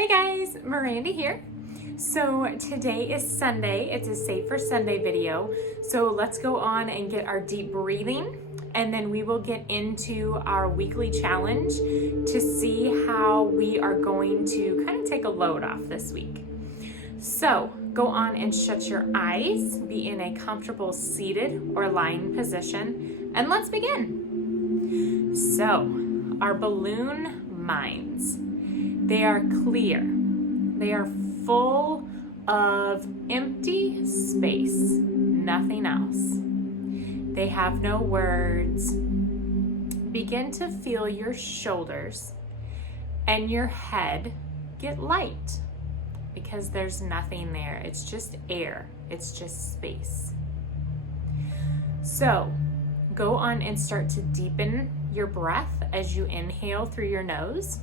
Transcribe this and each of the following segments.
Hey guys, Miranda here. So today is Sunday. It's a Save for Sunday video. So let's go on and get our deep breathing, and then we will get into our weekly challenge to see how we are going to kind of take a load off this week. So go on and shut your eyes, be in a comfortable seated or lying position, and let's begin. So our balloon minds, they are clear. They are full of empty space, nothing else. They have no words. Begin to feel your shoulders and your head get light because there's nothing there. It's just air. It's just space. So go on and start to deepen your breath as you inhale through your nose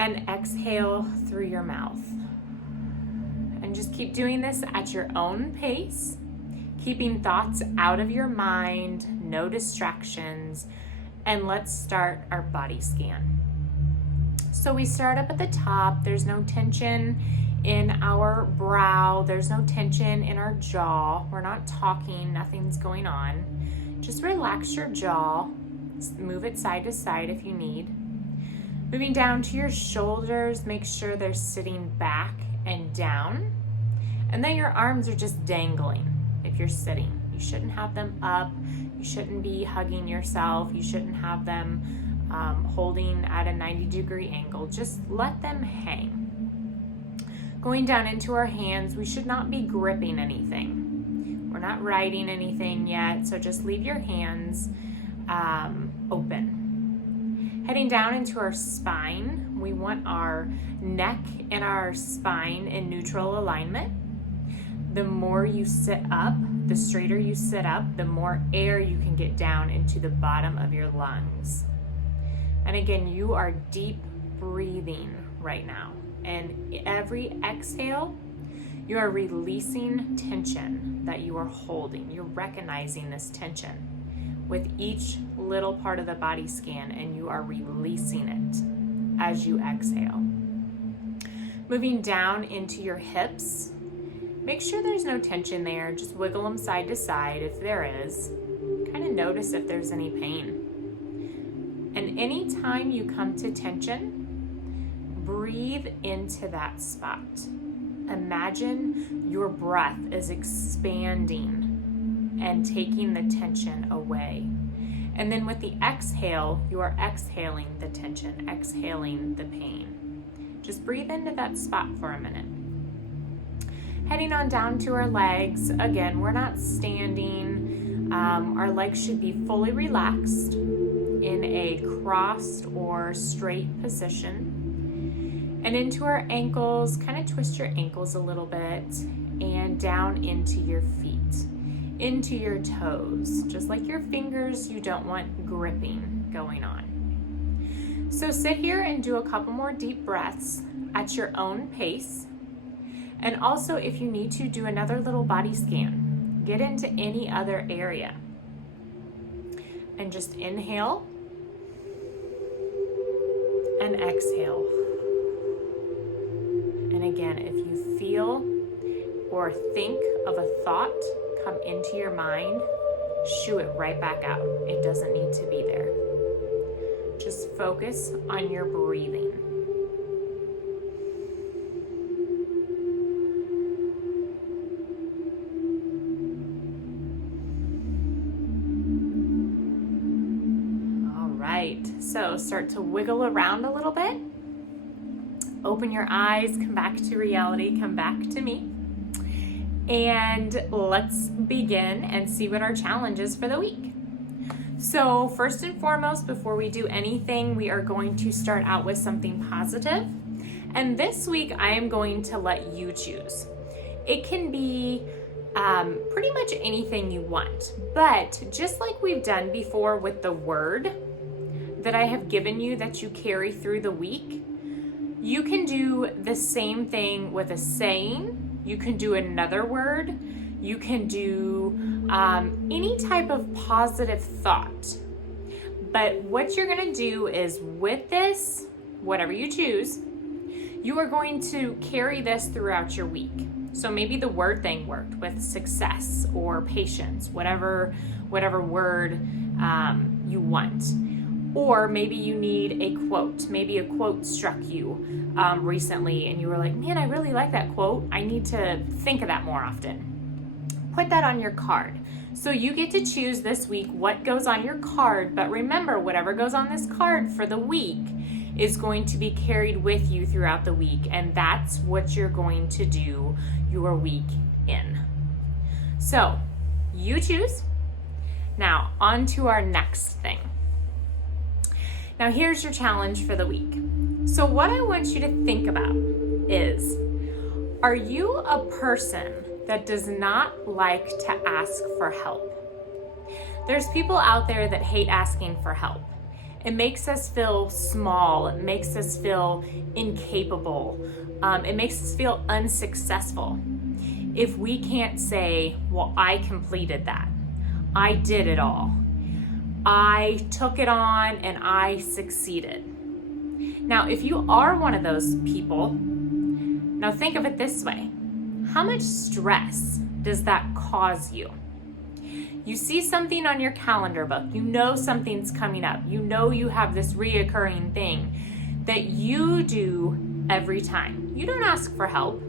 and exhale through your mouth. And just keep doing this at your own pace, keeping thoughts out of your mind, no distractions, and let's start our body scan. So we start up at the top. There's no tension in our brow. There's no tension in our jaw. We're not talking, nothing's going on. Just relax your jaw, move it side to side if you need. Moving down to your shoulders, make sure they're sitting back and down. And then your arms are just dangling if you're sitting. You shouldn't have them up. You shouldn't be hugging yourself. You shouldn't have them holding at a 90-degree angle. Just let them hang. Going down into our hands, we should not be gripping anything. We're not writing anything yet, so just leave your hands open. Heading down into our spine, we want our neck and our spine in neutral alignment. The more you sit up, the straighter you sit up, the more air you can get down into the bottom of your lungs. And again, you are deep breathing right now. And every exhale, you are releasing tension that you are holding. You're recognizing this tension with each little part of the body scan, and you are releasing it as you exhale. Moving down into your hips, make sure there's no tension there. Just wiggle them side to side if there is. Kind of notice if there's any pain. And anytime you come to tension, breathe into that spot. Imagine your breath is expanding and taking the tension away. And then with the exhale, you are exhaling the tension, exhaling the pain. Just breathe into that spot for a minute. Heading on down to our legs. Again, we're not standing. Our legs should be fully relaxed in a crossed or straight position. And into our ankles, kind of twist your ankles a little bit, and down into your feet, into your toes. Just like your fingers, you don't want gripping going on. So sit here and do a couple more deep breaths at your own pace. And also, if you need to, do another little body scan. Get into any other area. And just inhale and exhale. And again, if you feel or think of a thought come into your mind, shoo it right back out. It doesn't need to be there. Just focus on your breathing. All right, so start to wiggle around a little bit. Open your eyes, come back to reality, come back to me. And let's begin and see what our challenge is for the week. So first and foremost, before we do anything, we are going to start out with something positive. And this week, I am going to let you choose. It can be pretty much anything you want. But just like we've done before with the word that I have given you that you carry through the week, you can do the same thing with a saying. You can do another word. You can do any type of positive thought. But what you're going to do is with this, whatever you choose, you are going to carry this throughout your week. So maybe the word thing worked with success or patience, whatever word you want. Or maybe you need a quote. Maybe a quote struck you recently and you were like, man, I really like that quote. I need to think of that more often. Put that on your card. So you get to choose this week what goes on your card, but remember, whatever goes on this card for the week is going to be carried with you throughout the week, and that's what you're going to do your week in. So you choose. Now on to our next thing. Now here's your challenge for the week. So what I want you to think about is, are you a person that does not like to ask for help? There's people out there that hate asking for help. It makes us feel small. It makes us feel incapable. It makes us feel unsuccessful. If we can't say, well, I completed that. I did it all. I took it on and I succeeded. Now, if you are one of those people, now think of it this way. How much stress does that cause you? You see something on your calendar book, you know something's coming up, you know you have this reoccurring thing that you do every time. You don't ask for help,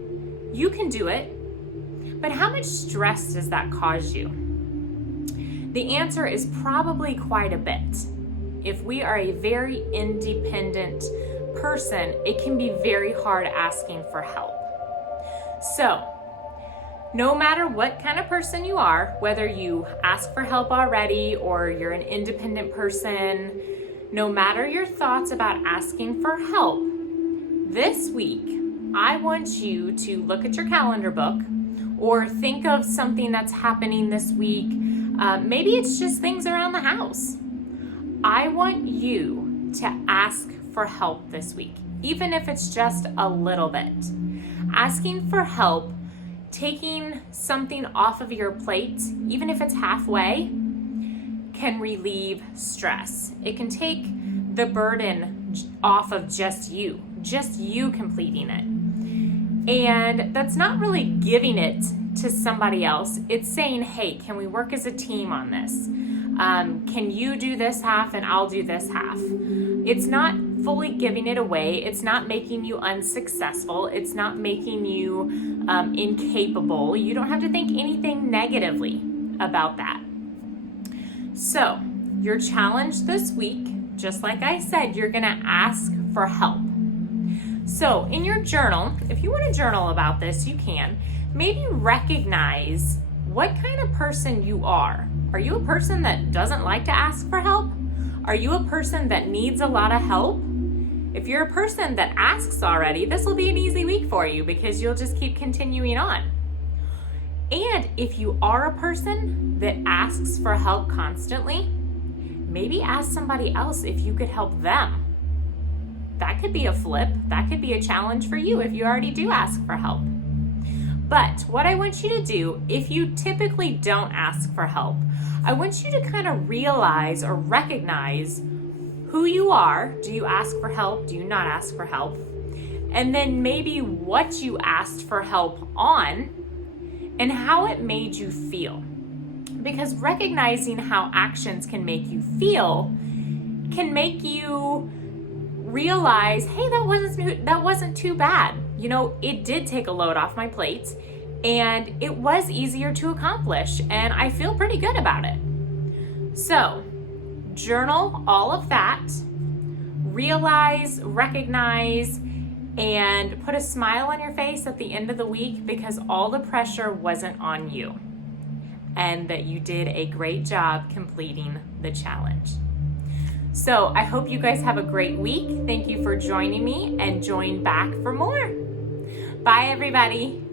you can do it, but how much stress does that cause you? The answer is probably quite a bit. If we are a very independent person, it can be very hard asking for help. So, no matter what kind of person you are, whether you ask for help already or you're an independent person, no matter your thoughts about asking for help, this week, I want you to look at your calendar book or think of something that's happening this week. Maybe it's just things around the house. I want you to ask for help this week, even if it's just a little bit. Asking for help, taking something off of your plate, even if it's halfway, can relieve stress. It can take the burden off of just you completing it. And that's not really giving it to somebody else. It's saying, hey, can we work as a team on this? Can you do this half and I'll do this half? It's not fully giving it away. It's not making you unsuccessful. It's not making you incapable. You don't have to think anything negatively about that. So your challenge this week, just like I said, you're gonna ask for help. So in your journal, if you want to journal about this, you can. Maybe recognize what kind of person you are. Are you a person that doesn't like to ask for help? Are you a person that needs a lot of help? If you're a person that asks already, this will be an easy week for you because you'll just keep continuing on. And if you are a person that asks for help constantly, maybe ask somebody else if you could help them. That could be a flip. That could be a challenge for you if you already do ask for help. But what I want you to do, if you typically don't ask for help, I want you to kind of realize or recognize who you are. Do you ask for help? Do you not ask for help? And then maybe what you asked for help on and how it made you feel. Because recognizing how actions can make you feel can make you realize, hey, that wasn't too bad. You know, it did take a load off my plate and it was easier to accomplish and I feel pretty good about it. So, journal all of that, realize, recognize, and put a smile on your face at the end of the week because all the pressure wasn't on you and that you did a great job completing the challenge. So I hope you guys have a great week. Thank you for joining me and join back for more. Bye, everybody.